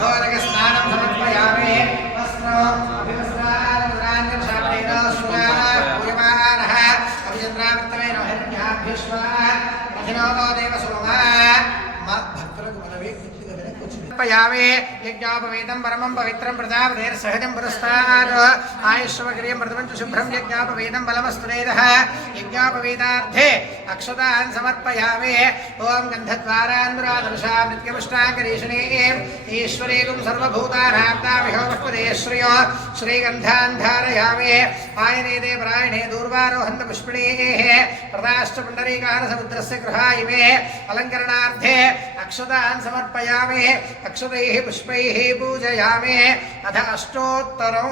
उद्घोरक स्नानं समर्पयामि वस्त्रम् अभिवस्त्रानुरान्यशाब्देन सुगाः पूयमानः अभिचन्द्रावर्तमेन हिरण्याभ्युष्वा रथिनो देव समर्पयामे यज्ञापवेदं परमं पवित्रं प्रजापतेर्सहजं पुरस्तात्। आयुष्वग्रियं मृदवन्तु शुभ्रं यज्ञापवेदं बलमस्तुरेदः यज्ञापवेदार्थे अक्षतान् समर्पयामे। ॐ गन्धद्वारान्धुरादर्शां नित्यमुष्टाङ्गरीषणीम् ईश्वरेतुं सर्वभूतानां तामिहोमस्पदेश्रियो श्रीगन्धान् धारयामे। पायनेदे प्रायणे दूर्वारोहन्तपुष्पिणेः प्रदाश्च पुण्डरीकारसमुद्रस्य गृहायिमे अलङ्करणार्थे ప్రదాశ్చ పుండరీకార సముద్రస్య గృహాయిమే అలంకరణార్థే అక్షతాన్ సమర్పయామి అక్షతైः పుష్పైः పూజయామి అథ అష్టోత్తరం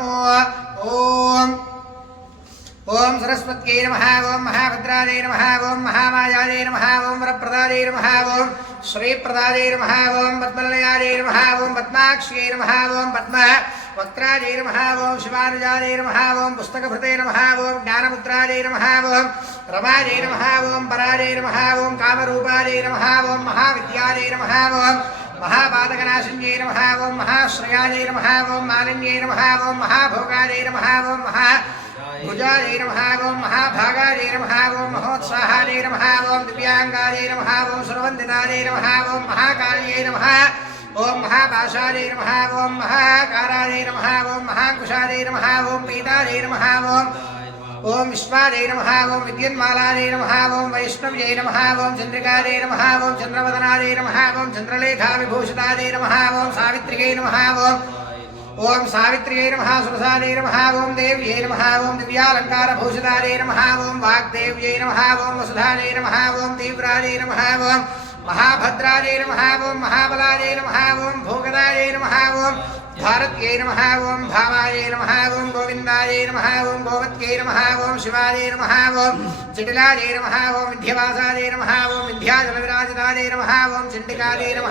ఓం ఓం సరస్వత్యై నమ ఓం మహాభద్రాజై నమ ఓం మహామాయాజై నమ ఓం వరప్రదాజై నమ ఓం శ్రీప్రదాజై నమ ఓం పద్మలయాజై నమ ఓం పద్మాక్ష్యై నమ ఓం పద్మ వక్త్రాజై నమ ఓం శివానుజాజై నమ ఓం పుస్తకభృతే రమాజై నమ ఓం పరాజై నమ ఓం కామరూపాజై నమ ఓం మహావిద్యాజై నమ ఓం మహాపాతకనాశిన్యై నమ ఓం మహాశ్రయాజై నమ ఓం మాలిన్యై నమ ఓం మహాభోగాజై నమ ఓం మహా భుజాజై నమ ఓం మహాభాగాజై నమ ఓం మహోత్సాహాజై నమ ఓం దివ్యాంగాజై నమ ఓం సురవందితాజై నమ ఓం మహాకాళ్యై నమ ఓం మహాపాశాజై నమ ఓం మహాకారాజై నమ ఓం మహాకుశాజై నమ ఓం పీతాజై నమ ఓం ఓం విశ్వాదయ నమ ఓం విద్యున్మాలాదయ నమ ఓం వైష్ణవ్యై నమ ఓం చంద్రికాదయ నమ ఓం చంద్రవదనాదయ నమ ఓం చంద్రలేఖా విభూషితాదయ నమ ఓం సావిత్రికై నమ ఓం ఓం సావిత్రికై నమ సురసాదయ నమ ఓం దేవ్యై నమ ఓం దివ్యాలంకారభూషితాదయ నమ ఓం వాగ్దేవ్యై నమ ఓం వసుధాదయ నమ ఓం తీవ్రాదయ నమ ఓం మహాభద్రాదయ నమ ఓం మహాబలాదయ నమ ఓం భోగదాదయ నమ ఓం భారత్యై నమ ఓం భావాయై నమ ఓం గోవిందాయై నమ ఓం గోవత్యై నమ ఓం శివాయై నమ ఓం జటిలాయై నమ ఓం విద్యవాసాయై నమ ఓం విద్యాజలవిరాజితాయై నమ ఓం చండికాయై నమ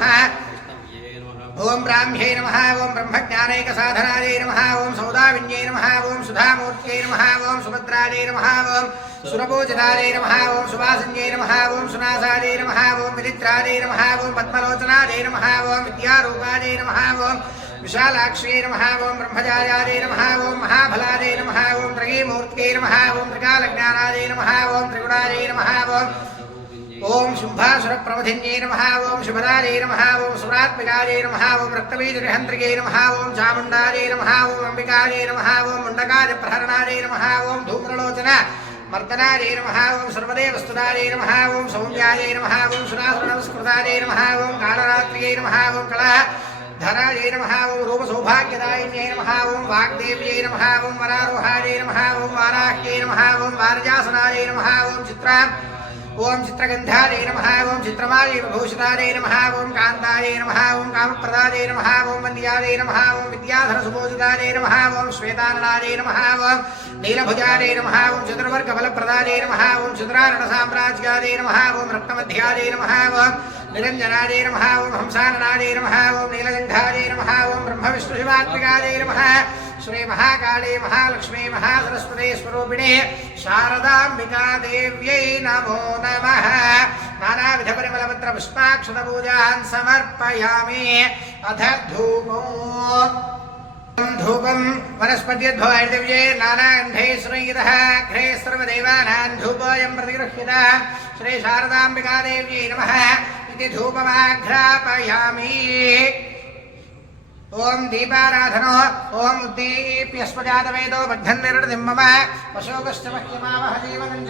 ఓం బ్రాహ్మ్యై నమ ఓం బ్రహ్మజ్ఞానైక సాధనాయై నమ ఓం సౌదావిన్యై నమ ఓం సుధామూర్త్యై నమ ఓం సుభద్రాయై నమ ఓం సురభోజనాయై నమ ఓం సువాసన్యై నమ ఓం సునాసాయై నమ ఓం విచిత్రాయై నమ ఓం పద్మలోచనాయై నమ ఓం విద్యారూపాయై నమ ఓం విశాలాక్ష్యై నమ ఓం బ్రహ్మచార్యాదే నమ ఓం మహాఫలాదే నమ ఓం త్రయీమూర్తికై నమ ఓం త్రికాలజ్ఞానాదే నమ ఓం త్రిగుణాదే నమ ఓం ఓం శుంభాసుర శుంభాసురప్రమధిన్యై నమ ఓం శుభదాజై నమ ఓం సురాత్మికాదే నమ ఓం రక్తబీజనిహంత్రికై నమ ఓం చాముండాదే నమ ఓం అంబికాదే నమ ఓం ముండకాది ప్రహరణాదే నమ ఓం ధూమ్రలోచన మర్దనాదే నమ ఓం సర్వదేవస్తుదాజై నమ ఓం సౌమ్యాదే నమ ఓం సురాసుర నమస్కృతాదే నమ ఓం కాళరాత్రియై నమ ఓం కళ ధరాజై నమ ఓం రూప రూపసౌభాగ్యదాయిన్యై నమ ఓం వాగ్దేవ్యై నమ ఓం వరారోహాజై నమ ఓం వారాహ్యై నమ ఓం వారజాసనాజై నమ ఓం చిత్ర ఓం చిత్రగంధాయ నమ ఓం చిత్రమాయ విభూషితాయ నమ ఓం కాంతాయ నమ ఓం కామప్రదాయ నమ ఓం వంద్యాయ నమ ఓం విద్యాధర సుభోజితాయ నమ ఓం శ్వేతాననాయ నమ ఓం నీలభుజాయ నమ ఓం చతుర్వర్గ ఫలప్రదాయ నమ ఓం చతురారణ సామ్రాజ్యాయ నమ ఓం రక్తమధ్యాయ నమ ఓం నిరంజనాయ నమ ఓం హంసాననాయ నమ ఓం నీలగంధాయ నమ ఓం బ్రహ్మ విష్ణు శివాత్మికాయ నమ శ్రీ మహాకాళీ మహాలక్ష్మీ మహాసరస్వతి స్వరూపిణే శారదాంబికా దేవ్యై నమో నమ నానావిధ పరిమళపత్ర పుష్పాక్షత పూజాన్ సమర్పయామి అథ ధూపో ధూపం వనస్పత్యద్భవాయ దివ్యే నానాగంధై శ్రీరః అగ్రే సర్వదేవానాం ధూపోయం ప్రతిగృహ్యత శ్రీ శారదాంబికా దేవ్యై నమః ఇది ధూపమాఘ్రాపయామి ఓం దీపారాధనో ఓం ఉద్దీప్యస్మజాతవేదో బద్ధన్నిర్ణిం మమ అశోకశ్చ మహ్యమావహ జీవనం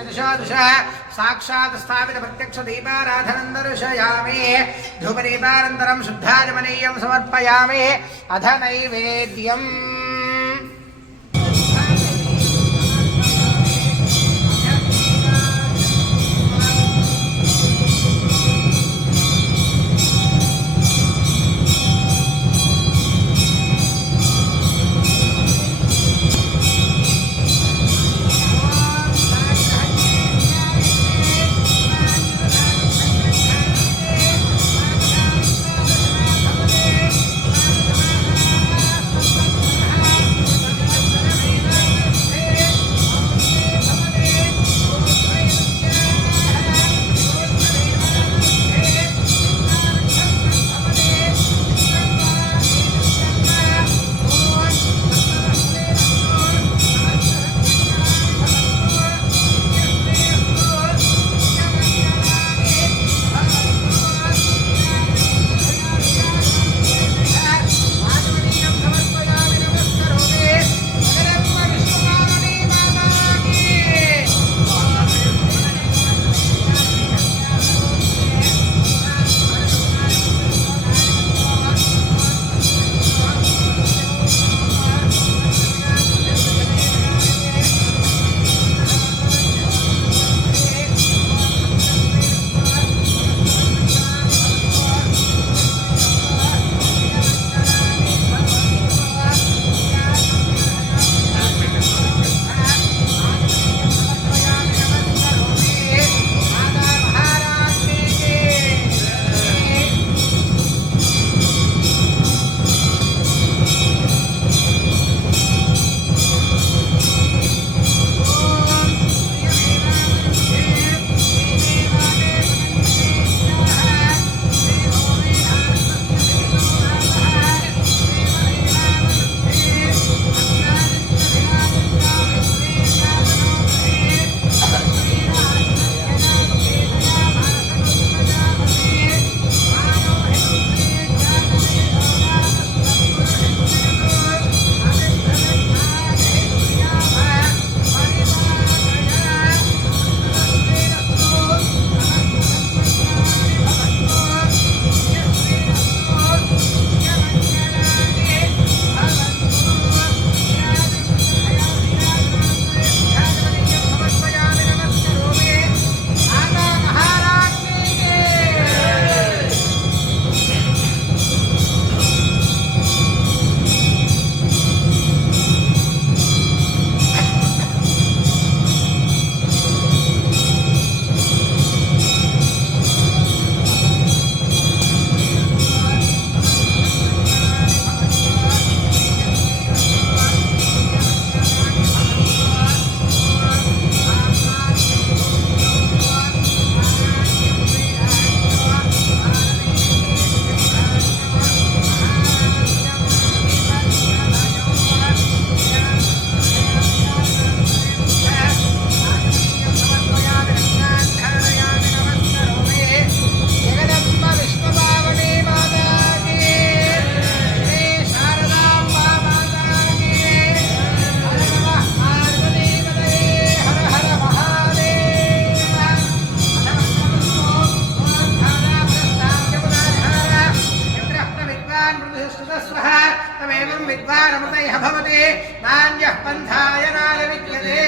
संसारमृतैः भवति नान्यः पन्थाय नाय विद्यते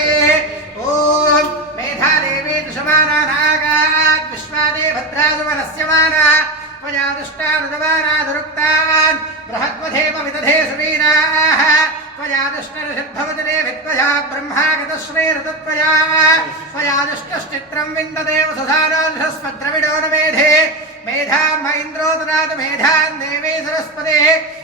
ॐ मेधादेवी दशमाना नागात् विश्वादे भद्रासुमनस्य माना त्वया दुष्टानुदवानादुरुक्तान् बृहद्वधेम विदधे सुवीराः त्वया दुष्टर्षद्भवति वित्वया ब्रह्मागतश्रेरुतत्वया त्वया दुष्टश्चित्रम् विन्ददेव सुधानाधस्मद्रविडो न मेधे मेधाम् इन्द्रोदनाथ मेधाम् देवे सरस्वते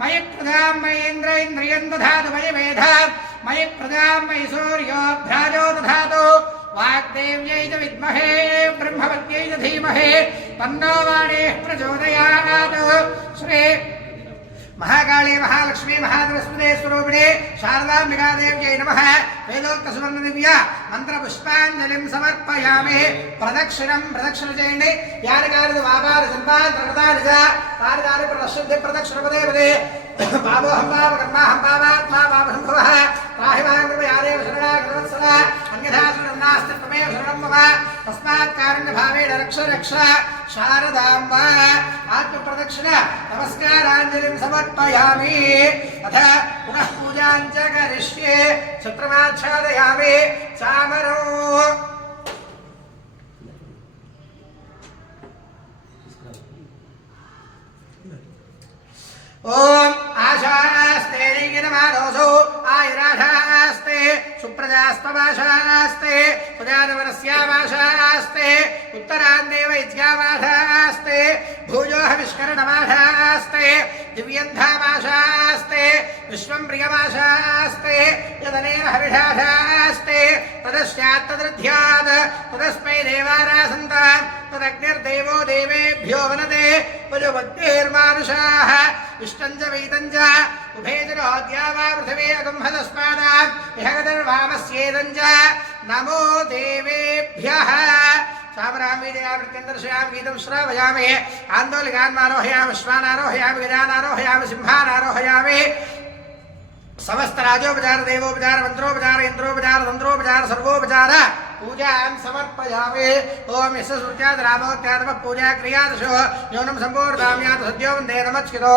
मयि प्रदां मयि इन्द्र इन्द्रियं दधातु मयि मेधा मयि प्रदां मयि सूर्योऽभ्राजो दधातु वाग्देव्यै च विद्महे ब्रह्मवत्यै च धीमहि तन्नो वाणेः प्रचोदयात् श्री మహాకాళి మహాలక్ష్మి మహాదృష్ణుదే స్వరూపిణే శారదాంబికాదేవ్యై నమ. వేదోక్త సువర్ణ దివ్య మంత్ర పుష్పాంజలిం సమర్పయామి. ప్రదక్షిణం ప్రదక్షిణ చేయండి. యాని కారిది వాపార సంపాదనృతానిజ తారి దారి ప్రదక్షిణ పదే పదే. పాపో హంపాప కర్మ హంపావాత్మా పాప సంభవ. రాహిమాంగమ అన్యథా శరణాస్తి శరణం మమ. తస్మాత్ రక్ష రక్ష. शारदाम्ब आत्मप्रदक्षिण नमस्काराञ्जलिं समर्पयामि। अथ पुनः पूजां च करिष्ये छत्रमाच्छादयामि चामरो। ॐ आशास्तेरिङ्गिनमानोऽसौ సుప్రజాస్తమాశాస్తే సుజాతవరస్యామాశాస్తే ఉత్తరాన్నేవ ఇత్యామాశాస్తే భూజోహ విష్కరణమాశాస్తే దివ్యంధామాశాస్తే విశ్వం ప్రియమాశాస్తే యదనేన హవిషాశాస్తే తదస్యాత్ తదృధ్యాత్ తదస్మై దేవారాసంత తదగ్నిర్దేవో దేవేభ్యో వనదే వజుభక్తిర్మానుషాः ఇష్టం చ వైతం చ ఉభయజనోద్యా వా పృథివీ అగుంహదస్మానాం ఇహగదర్వామస్యేదం చ నమో దేవేభ్యः సామరామీజయామృత్యం దర్శయామి గీతం శ్రావయామి ఆందోళికాన్నారోహయామి శ్వానారోహయామి గజానారోహయామి సింహానారోహయామి సమస్త రాజోపచార దేవోపచార మంత్రోపచార ఇంద్రోపచార తంత్రోపచార సర్వోపచార పూజాం సమర్పయామి ఓం యశ సృత్యాద్ రామోత్యాదమ పూజా క్రియాదశో న్యూనం సంపూర్ణామ్యాత్ సద్యో వందే నమచ్కితో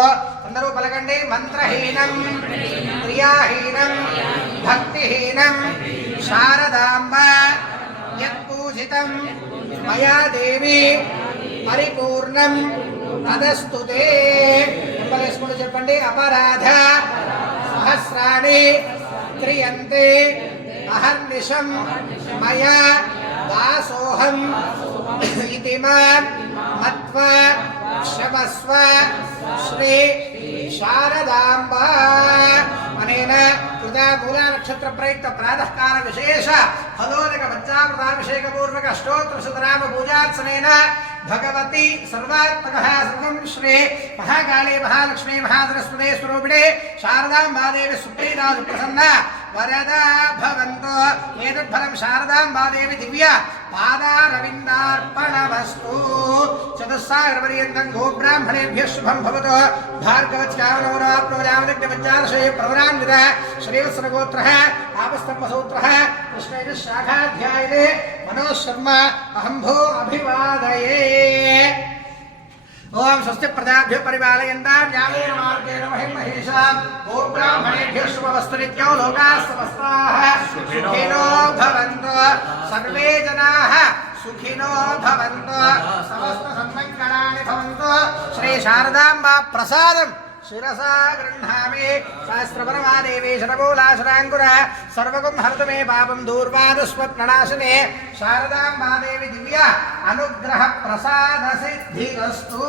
అందరూ పలకండి మంత్రహీనం క్రియాహీనం భక్తిహీనం శారదాంబ యత్పూజితం మయా దేవి పరిపూర్ణం తదస్తుతే చెప్పలేసుకుంటూ చెప్పండి అపరాధ సహస్రాణి క్రియంతే అహర్నిశం मया दासोऽहम् इति माँ मत्वा क्षमस्व श्री शारदाम्बा। अनेन कृता मूलानक्षत्रप्रयुक्तप्रातःकालविशेष फलोदकपञ्चामृताभिषेकपूर्वकष्टोत्तरसुतरामपूजार्चनेन भगवती सर्वात्मकः सर्वं श्री महाकाले महालक्ष्मी महासरस्वते स्वरूपिणे शारदाम्बादेवी सुप्रीराजप्रसन्ना సర్వాత్మక సర్వం శ్రీ మహాకాళీ వరదా భవంతు. ఏతద్ఫలం శారదాంబాదేవి దివ్య పాదారవిందార్పణమస్తు. చతుస్సాగరపర్యంతం గోబ్రాహ్మణేభ్య శుభం భవతు. భార్గవచ్చావనవరాప్నవరామదగ్నపంచాదశయ ప్రవరాన్విత. శ్రీవత్సరగోత్ర ఆపస్తంభసూత్ర కృష్ణయజుశాఖాధ్యాయనే మనోశర్మ అహంభో అభివాదయే. ఓం స్వస్తి ప్రజాభ్య పరిపాలయంతాం న్యాయేన మార్గేణ మహిం మహేషాం ఓం బ్రాహ్మణేభ్యः శుభవస్తునిత్యో లోకాः సమస్తాः సుఖినో భవంతు. సర్వే జనాः సుఖినో భవంతు. సమస్త భవంతు. శ్రీ శారదాంబా ప్రసాదం. శిరసా గృహ్ణామి శాస్త్రపరమాదేవి శరమూలాశరాంకుర సర్వగం హరతు మే పాపం దూర్వాదుస్వప్ననాశనే. శారదాంబాదేవి దివ్య అనుగ్రహ ప్రసాద సిద్ధిరస్తు.